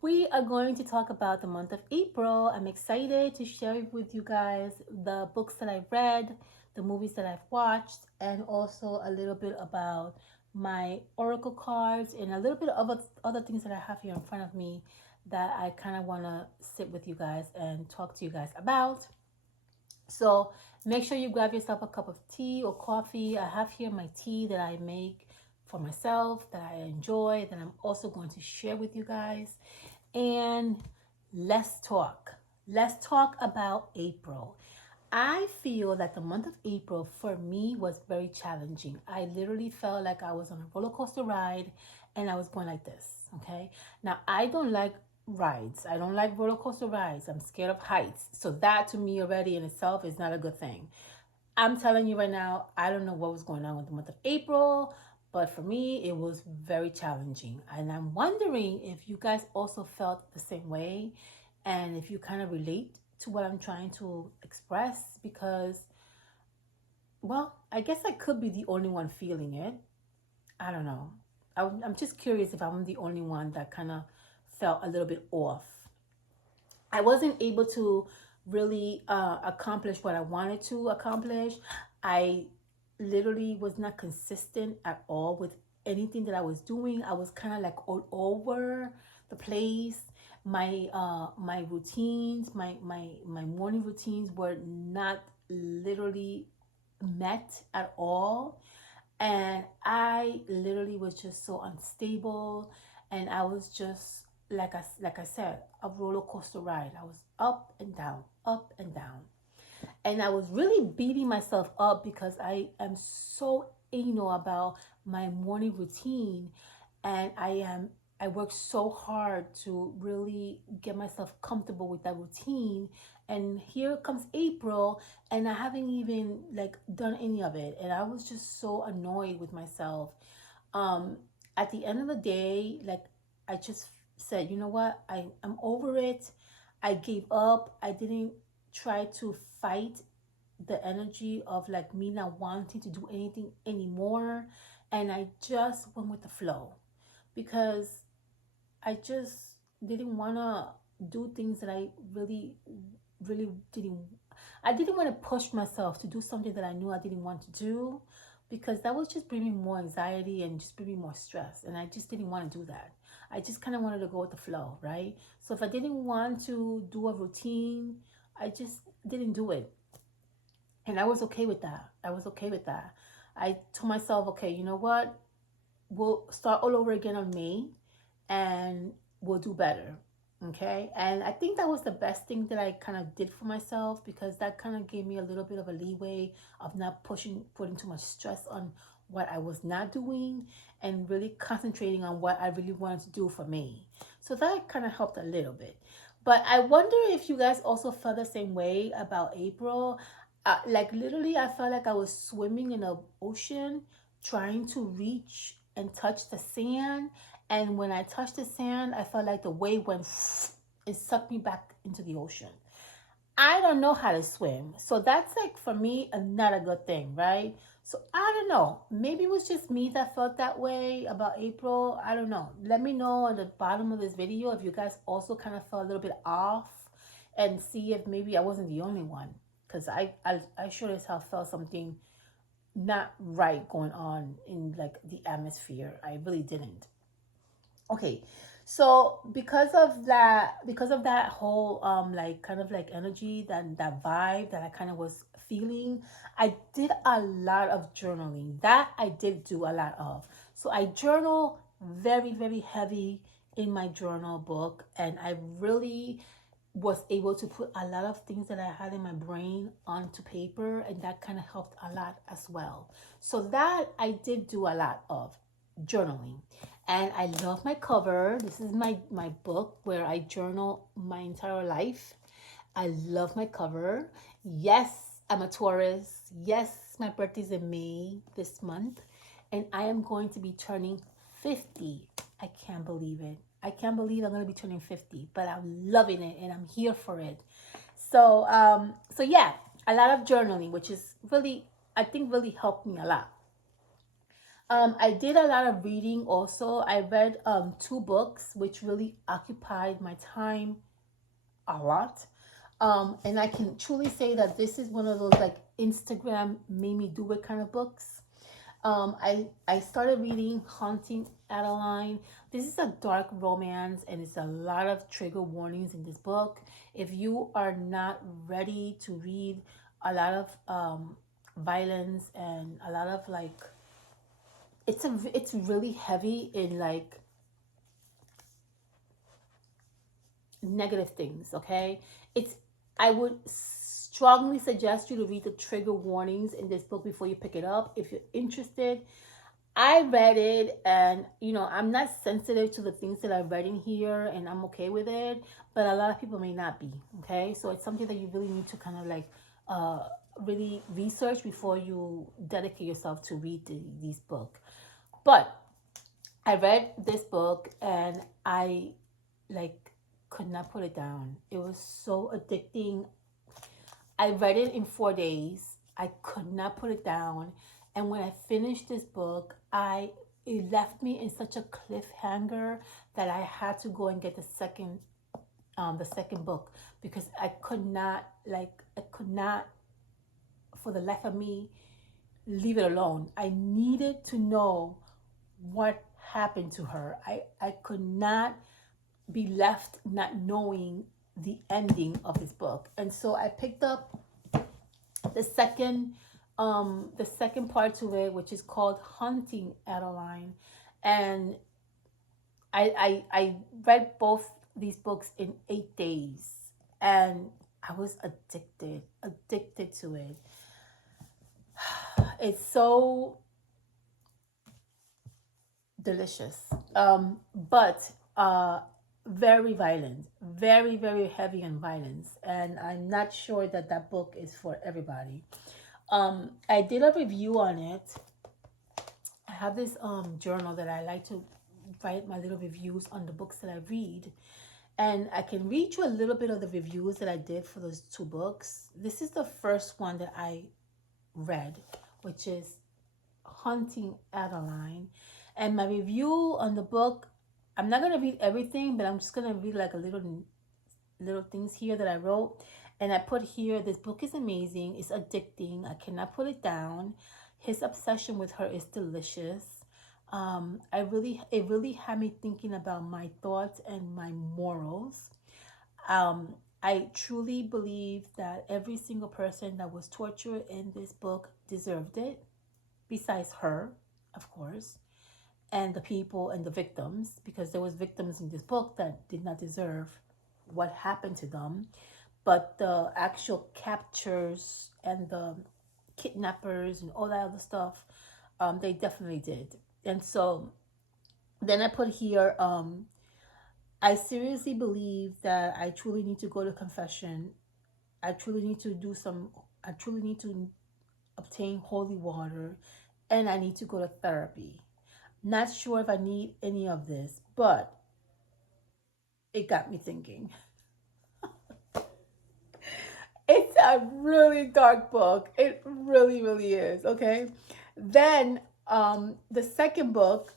We are going to talk about the month of April. I'm excited to share with you guys the books that I've read, the movies that I've watched, and also a little bit about my oracle cards and a little bit of other things that I have here in front of me that I kind of want to sit with you guys and talk to you guys about. So make sure you grab yourself a cup of tea or coffee. I have here my tea that I make for myself that I enjoy that I'm also going to share with you guys. And let's talk. Let's talk about April. I feel that the month of April for me was very challenging. I literally felt like I was on a roller coaster ride and I was going like this. Okay. Now, I don't like rides. I don't like roller coaster rides. I'm scared of heights. So, that to me already in itself is not a good thing. I'm telling you right now, I don't know what was going on with the month of April, but for me, it was very challenging. And I'm wondering if you guys also felt the same way and if you kind of relate to what I'm trying to express because, well, I guess I could be the only one feeling it. I don't know. I'm just curious if I'm the only one that kind of felt a little bit off. I wasn't able to really accomplish what I wanted to accomplish. I literally was not consistent at all with anything that I was doing. I was kind of like all over the place. My routines, my morning routines were not literally met at all, and I literally was just so unstable, and I was just like I said, a roller coaster ride. I was up and down, and I was really beating myself up because I am so anal about my morning routine, and I work so hard to really get myself comfortable with that routine. And here comes April, and I haven't even like done any of it, and I was just so annoyed with myself. Um, at the end of the day, like I just said, you know what? I'm over it. I gave up. I didn't try to fight the energy of like me not wanting to do anything anymore, and I just went with the flow because I just didn't want to do things that I really didn't. I didn't want to push myself to do something that I knew I didn't want to do because that was just bringing more anxiety and just bringing more stress. And I just didn't want to do that. I just kind of wanted to go with the flow, right? So if I didn't want to do a routine, I just didn't do it. And I was okay with that. I was okay with that. I told myself, okay, you know what? We'll start all over again on May and we'll do better. Okay. And I think that was the best thing that I kind of did for myself because that kind of gave me a little bit of a leeway of not putting too much stress on what I was not doing and really concentrating on what I really wanted to do for me. So that kind of helped a little bit. But I wonder if you guys also felt the same way about April. Like literally, I felt like I was swimming in an ocean trying to reach and touch the sand. And when I touched the sand, I felt like the wave went and sucked me back into the ocean. I don't know how to swim. So that's like for me not a good thing, right? So I don't know. Maybe it was just me that felt that way about April. I don't know. Let me know at the bottom of this video if you guys also kind of felt a little bit off and see if maybe I wasn't the only one. Because I sure as hell felt something not right going on in like the atmosphere. I really didn't. Okay, so because of that whole like kind of like energy, that vibe that I kind of was feeling, I did a lot of journaling. That I did do a lot of. So I journal very heavy in my journal book, and I really was able to put a lot of things that I had in my brain onto paper, and that kind of helped a lot as well. So that I did do a lot of journaling. And I love my cover. This is my book where I journal my entire life. I love my cover. Yes, I'm a Taurus. Yes, my birthday's in May this month. And I am going to be turning 50. I can't believe it. I can't believe I'm going to be turning 50, but I'm loving it and I'm here for it. So yeah, a lot of journaling, which is really, I think really helped me a lot. I did a lot of reading also. I read two books which really occupied my time a lot. And I can truly say that this is one of those like Instagram made me do it kind of books. I started reading Haunting Adeline. This is a dark romance, and it's a lot of trigger warnings in this book. If you are not ready to read a lot of violence and a lot of like, it's really heavy in like negative things. Okay, it's I would strongly suggest you to read the trigger warnings in this book before you pick it up if you're interested. I read it, and I'm not sensitive to the things that I read in here, and I'm okay with it, but a lot of people may not be. Okay, so it's something that you really need to kind of like uh really research before you dedicate yourself to read these book. But I read this book, and I like could not put it down. It was so addicting. I read it in 4 days. I could not put it down. And when I finished this book, it left me in such a cliffhanger that I had to go and get the second book, because I could not for the life of me leave it alone. I needed to know what happened to her. I could not be left not knowing the ending of this book. And so I picked up the second part to it, which is called Hunting Adeline. And I read both these books in 8 days, and I was addicted to it. It's so delicious. But very violent, very, very heavy on violence. And I'm not sure that that book is for everybody. I did a review on it. I have this journal that I like to write my little reviews on the books that I read. And I can read you a little bit of the reviews that I did for those two books. This is the first one that I read, which is Hunting Adeline. And my review on the book, I'm not gonna read everything, but I'm just gonna read like a little things here that I wrote. And I put here, this book is amazing, it's addicting, I cannot put it down. His obsession with her is delicious. It really had me thinking about my thoughts and my morals. I truly believe that every single person that was tortured in this book deserved it, besides her, of course, and the people and the victims, because there was victims in this book that did not deserve what happened to them, but the actual captures and the kidnappers and all that other stuff, they definitely did. And so then I put here, I seriously believe that I truly need to go to confession. I truly need to do some, I truly need to obtain holy water, and I need to go to therapy. Not sure if I need any of this, but it got me thinking. It's a really dark book. It really, really is. Okay. Then the second book,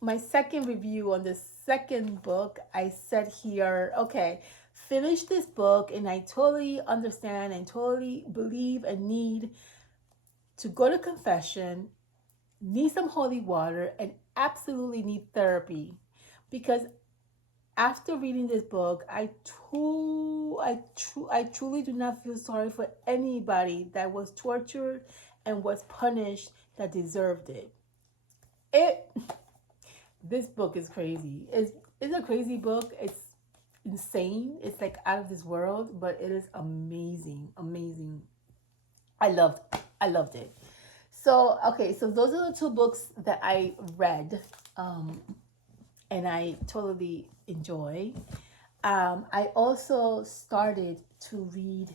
my second review on the second book, I said here, okay, finish this book, and I totally understand and totally believe and need to go to confession, need some holy water, and absolutely need therapy. Because after reading this book, I truly do not feel sorry for anybody that was tortured and was punished that deserved it. It This book is crazy. It's a crazy book. It's insane. It's like out of this world, but it is amazing, amazing. I loved it. So okay, so those are the two books that I read, and I totally enjoy. I also started to read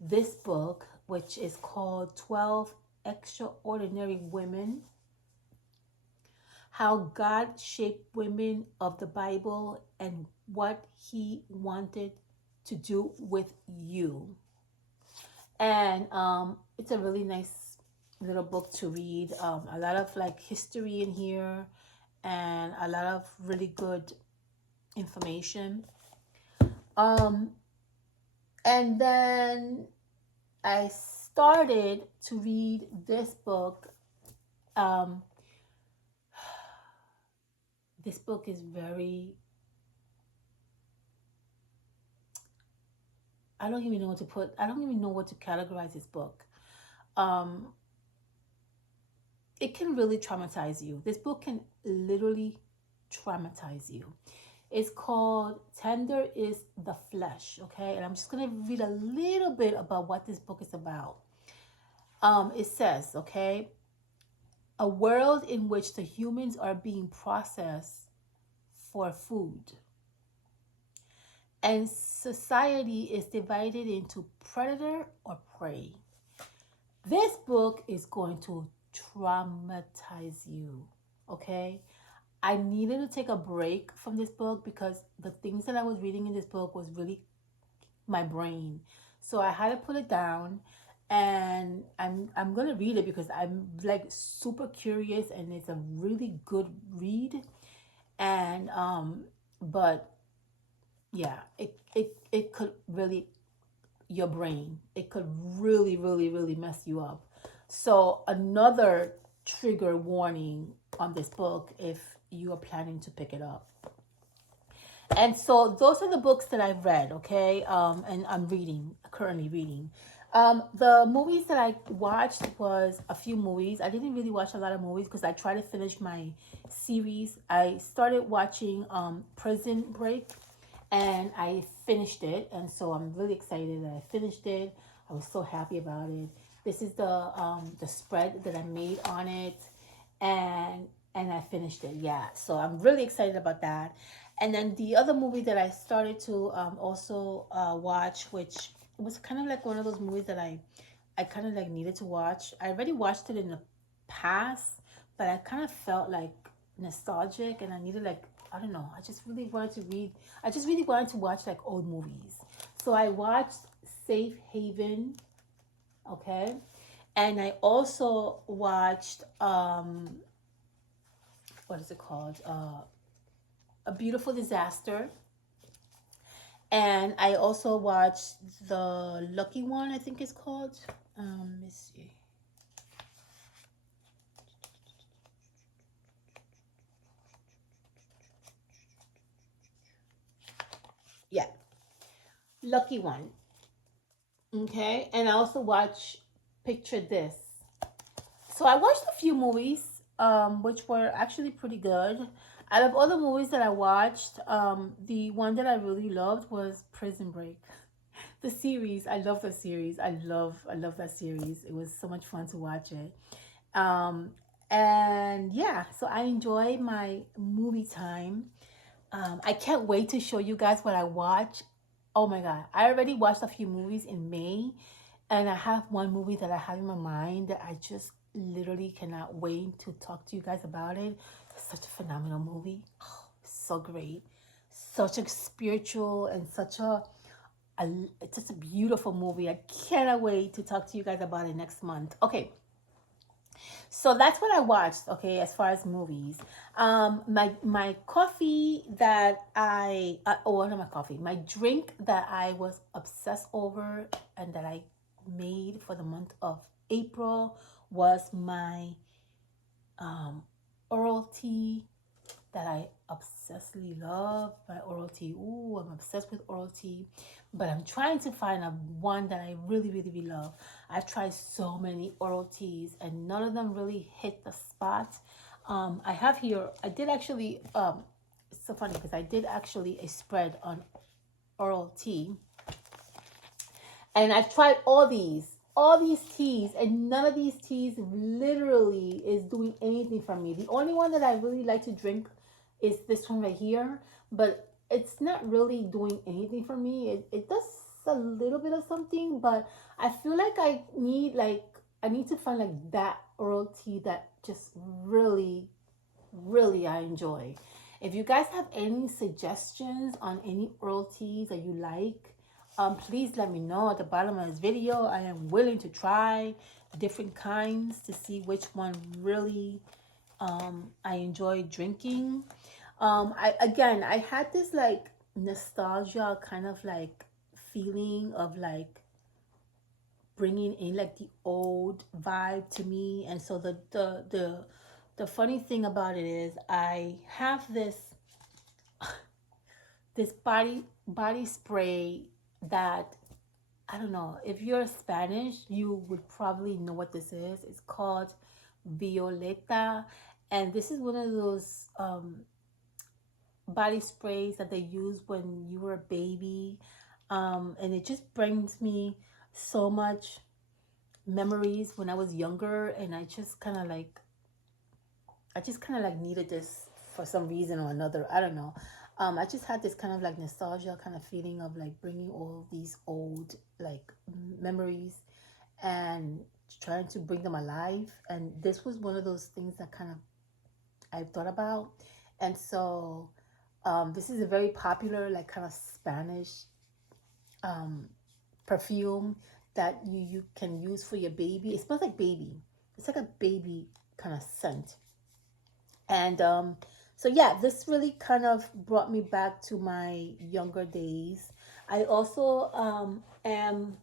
this book, which is called 12 Extraordinary Women: How God Shaped Women of the Bible and What He Wanted to Do with You. And it's a really nice little book to read. A lot of like history in here and a lot of really good information. Um, and then I started to read this book. Um, this book is very, I don't even know what to put, I don't even know what to categorize this book. Um, it can really traumatize you. This book can literally traumatize you. It's called Tender is the Flesh, okay? And I'm just going to read a little bit about what this book is about. It says, okay, a world in which the humans are being processed for food and society is divided into predator or prey. This book is going to traumatize you, okay? I needed to take a break from this book because the things that I was reading in this book was really my brain. So I had to put it down and I'm gonna read it because I'm like super curious and it's a really good read. And but yeah, it could really your brain. It could really, really, really mess you up. So another trigger warning on this book if you are planning to pick it up. And so those are the books that I've read, okay? And I'm reading, currently reading. The movies that I watched was a few movies. I didn't really watch a lot of movies because I tried to finish my series. I started watching Prison Break and I finished it. And so I'm really excited that I finished it. I was so happy about it. This is the spread that I made on it, and I finished it. Yeah, so I'm really excited about that. And then the other movie that I started to also watch, which was kind of like one of those movies that I kind of like needed to watch. I already watched it in the past, but I kind of felt like nostalgic, and I needed like I don't know. I just really wanted to read. I just really wanted to watch like old movies. So I watched Safe Haven, okay, and I also watched what is it called? A Beautiful Disaster. And I also watched The Lucky One, I think it's called. Let me see. Yeah, Lucky One. Okay, and I also watch Picture This. So I watched a few movies, which were actually pretty good. Out of all the movies that I watched, the one that I really loved was Prison Break. The series, I love the series. I love that series. It was so much fun to watch it. Um, and yeah, so I enjoy my movie time. I can't wait to show you guys what I watch. Oh my god, I already watched a few movies in May, and I have one movie that I have in my mind that I just literally cannot wait to talk to you guys about it. It's such a phenomenal movie. Oh, so great. Such a spiritual and it's just a beautiful movie. I cannot wait to talk to you guys about it next month. Okay, so that's what I watched. Okay, as far as movies, my coffee that not my coffee, my drink that I was obsessed over and that I made for the month of April was my Earl tea that I obsessively love. My Oral tea. Ooh, I'm obsessed with Oral tea. But I'm trying to find a one that I really, really, really love. I've tried so many Oral teas and none of them really hit the spot. I have here, I did actually, it's so funny because I did actually a spread on Oral tea. And I've tried all these teas, and none of these teas literally is doing anything for me. The only one that I really like to drink is this one right here, but it's not really doing anything for me. It does a little bit of something, but I feel like I need to find like that herbal tea that just really, really I enjoy. If you guys have any suggestions on any herbal teas that you like, Please let me know at the bottom of this video. I am willing to try different kinds to see which one really I enjoy drinking. I had this like nostalgia kind of like feeling of like bringing in like the old vibe to me. And so the funny thing about it is I have this body spray that, I don't know, if you're Spanish, you would probably know what this is. It's called Violeta. And this is one of those body sprays that they use when you were a baby. And it just brings me so much memories when I was younger. And I just kind of like needed this for some reason or another. I don't know. I just had this kind of like nostalgia kind of feeling of like bringing all these old like memories and trying to bring them alive. And this was one of those things that kind of I thought about. And so this is a very popular like kind of Spanish perfume that you can use for your baby. It smells like baby. It's like a baby kind of scent. And so yeah, this really kind of brought me back to my younger days. I also am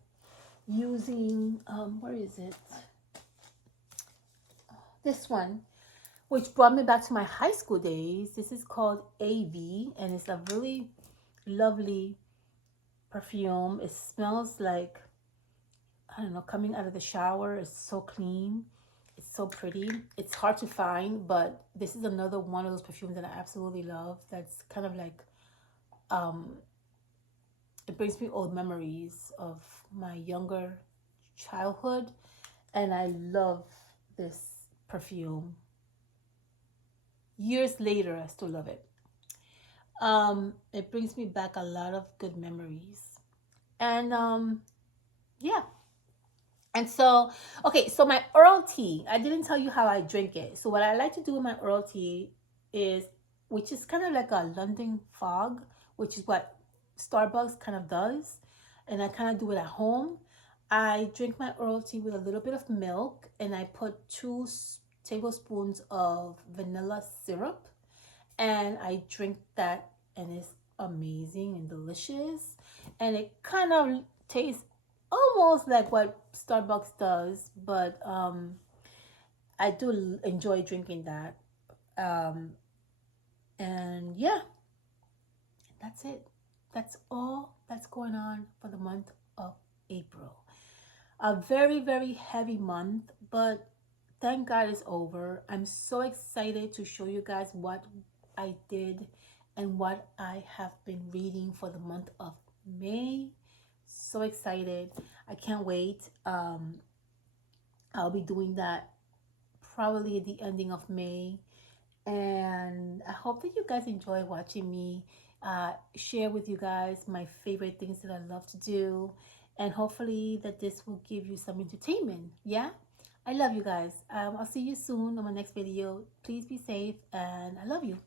using, where is it? This one, which brought me back to my high school days. This is called AV, and it's a really lovely perfume. It smells like, I don't know, coming out of the shower. It's so clean. It's so pretty. It's hard to find, but this is another one of those perfumes that I absolutely love. That's kind of like, it brings me old memories of my younger childhood. And I love this perfume. Years later, I still love it. It brings me back a lot of good memories. And yeah. And so, okay, so my Earl tea, I didn't tell you how I drink it. So what I like to do with my Earl tea is, which is kind of like a London fog, which is what Starbucks kind of does. And I kind of do it at home. I drink my Earl tea with a little bit of milk, and I put 2 tablespoons of vanilla syrup. And I drink that, and it's amazing and delicious. And it kind of tastes almost like what Starbucks does, but I do enjoy drinking that. And yeah, that's it. That's all that's going on for the month of April. A very, very heavy month, but thank God it's over. I'm so excited to show you guys what I did and what I have been reading for the month of May. So excited. I can't wait. I'll be doing that probably at the ending of May. And I hope that you guys enjoy watching me share with you guys my favorite things that I love to do. And hopefully that this will give you some entertainment. Yeah? I love you guys. I'll see you soon on my next video. Please be safe, and I love you.